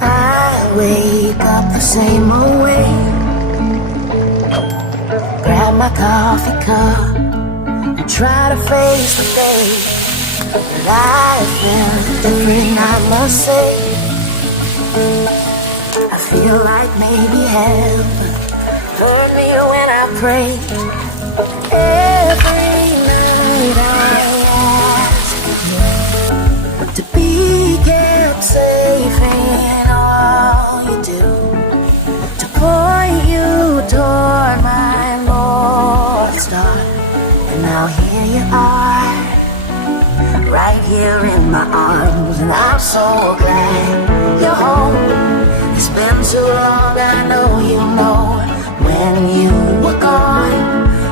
I wake up the same old way, grab my coffee cup and try to face the day. But I've been different, I must say. I feel like maybe heaven heard me when I pray. Every night I ask to be kept safe in all you do, to point you toward my North Star. And now here you are, right here in my arms, and I'm so glad you're home. It's been too long, I know you know. When you were gone,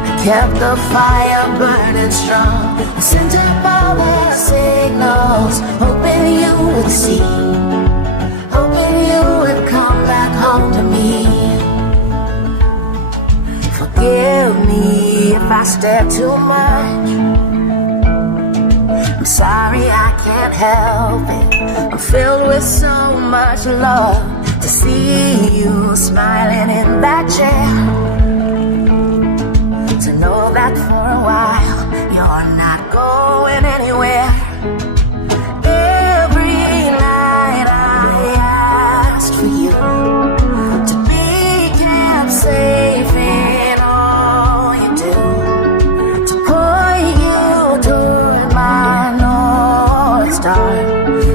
I kept the fire burning strong. I sent up all the signals, hoping you would see, hoping you would come back home to me. Forgive me if I stare too much, I'm sorry I can't help it. I'm filled with so much love to see you smiling in that chair, to know that for a while you're not going anywhere. Every night I ask for you to be kept safe in all you do, to point you toward my North Star.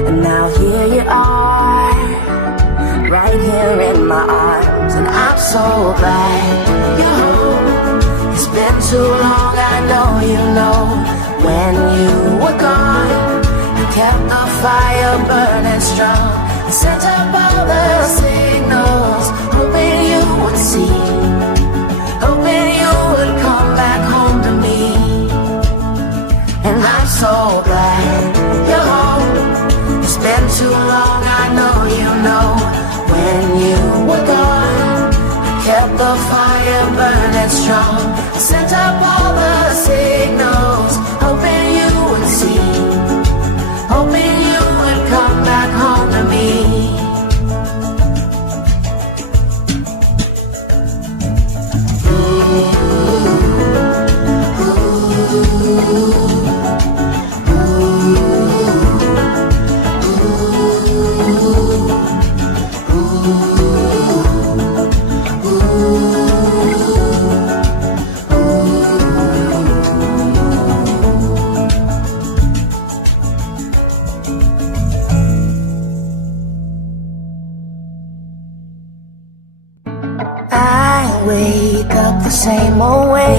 And now here you are, right here in my arms, and I'm so glad you're home. It's been too long, I know you know. When you were gone, I kept the fire burning strong. I sent up all the signals, hoping you would see, hoping you would come back home to me. And I'm so glad you're home. It's been too long, I know you know. When you were gone, I kept the fire burning strong. I sent up all the signals, hoping you would see, hoping you would come back home to me. I wake up the same old way,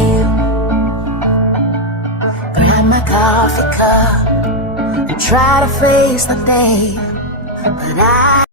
grab my coffee cup and try to face the day. But I